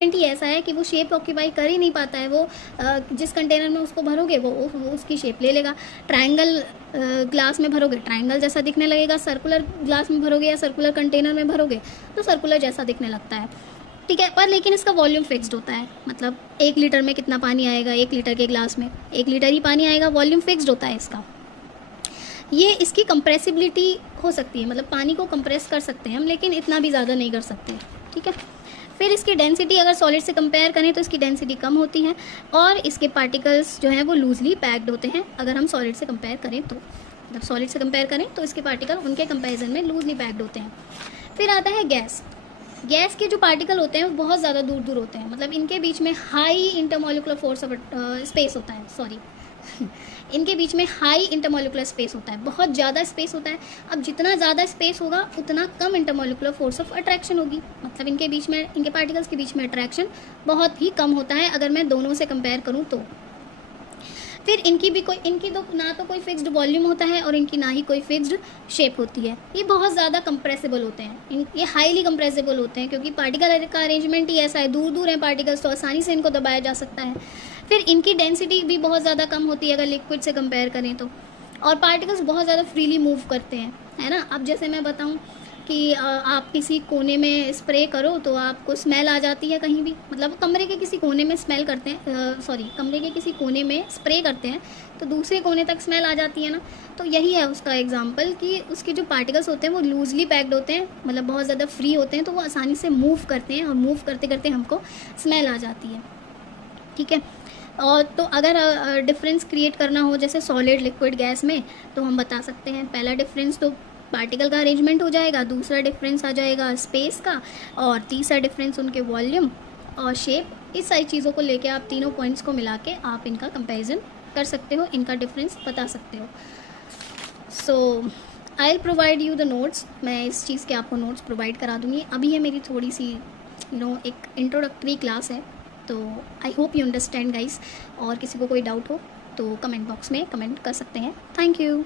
ही ऐसा है कि वो शेप ऑक्यूपाई कर ही नहीं पाता है। वो जिस कंटेनर में उसको भरोगे वो उसकी शेप ले लेगा। ट्रायंगल ग्लास में भरोगे ट्रायंगल जैसा दिखने लगेगा, सर्कुलर ग्लास में भरोगे या सर्कुलर कंटेनर में भरोगे तो सर्कुलर जैसा दिखने लगता है, ठीक है। पर लेकिन इसका वॉल्यूम फिक्स्ड होता है, मतलब 1 लीटर में कितना पानी आएगा, 1 लीटर के ग्लास में 1 लीटर ही पानी आएगा, वॉल्यूम फिक्स्ड होता है इसका। ये इसकी कंप्रेसिबिलिटी हो सकती है, मतलब पानी को कंप्रेस कर सकते हैं हम, लेकिन इतना भी ज़्यादा नहीं कर सकते, ठीक है। फिर इसकी डेंसिटी अगर सॉलिड से कंपेयर करें तो इसकी डेंसिटी कम होती है और इसके पार्टिकल्स जो हैं वो लूजली पैक्ड होते हैं। अगर हम सॉलिड से कंपेयर करें तो, मतलब सॉलिड से कंपेयर करें तो इसके पार्टिकल उनके कंपैरिजन में लूजली पैक्ड होते हैं। फिर आता है गैस। गैस के जो पार्टिकल होते हैं वो बहुत ज़्यादा दूर दूर होते हैं, मतलब इनके बीच में high intermolecular force of space होता है, सॉरी इनके बीच में हाई इंटरमोलिकुलर स्पेस होता है, बहुत ज़्यादा स्पेस होता है। अब जितना ज़्यादा स्पेस होगा उतना कम इंटरमोलिकुलर फोर्स ऑफ अट्रैक्शन होगी, मतलब इनके बीच में, इनके पार्टिकल्स के बीच में अट्रैक्शन बहुत ही कम होता है अगर मैं दोनों से कंपेयर करूँ तो। फिर इनकी तो ना तो कोई फिक्स्ड वॉल्यूम होता है और इनकी ना ही कोई फिक्स्ड शेप होती है। ये बहुत ज़्यादा कंप्रेसिबल होते हैं, ये हाईली कंप्रेसिबल होते हैं क्योंकि पार्टिकल का अरेंजमेंट ही ऐसा है, दूर दूर हैं पार्टिकल्स तो आसानी से इनको दबाया जा सकता है। फिर इनकी डेंसिटी भी बहुत ज़्यादा कम होती है अगर लिक्विड से कंपेयर करें तो, और पार्टिकल्स बहुत ज़्यादा फ्रीली मूव करते हैं, है ना। अब जैसे मैं बताऊँ कि आप किसी कोने में स्प्रे करो तो आपको स्मेल आ जाती है कहीं भी, मतलब कमरे के किसी कोने में स्मेल करते हैं, कमरे के किसी कोने में स्प्रे करते हैं तो दूसरे कोने तक स्मेल आ जाती है ना। तो यही है उसका एग्जांपल कि उसके जो पार्टिकल्स होते हैं वो लूजली पैक्ड होते हैं, मतलब बहुत ज़्यादा फ्री होते हैं, तो वो आसानी से मूव करते हैं और मूव करते करते हमको स्मेल आ जाती है, ठीक है। और तो अगर डिफरेंस क्रिएट करना हो जैसे सॉलिड लिक्विड गैस में तो हम बता सकते हैं, पहला डिफरेंस तो पार्टिकल का अरेंजमेंट हो जाएगा, दूसरा डिफरेंस आ जाएगा स्पेस का, और तीसरा डिफरेंस उनके वॉल्यूम और शेप। इस सारी चीज़ों को लेके आप तीनों पॉइंट्स को मिला के आप इनका कंपैरिजन कर सकते हो, इनका डिफरेंस बता सकते हो। So I will provide you the notes, मैं इस चीज़ के आपको नोट्स प्रोवाइड करा दूँगी। अभी है मेरी थोड़ी सी एक इंट्रोडक्टरी क्लास है, तो I hope you understand guys. और किसी को कोई डाउट हो तो कमेंट बॉक्स में कमेंट कर सकते हैं। Thank you.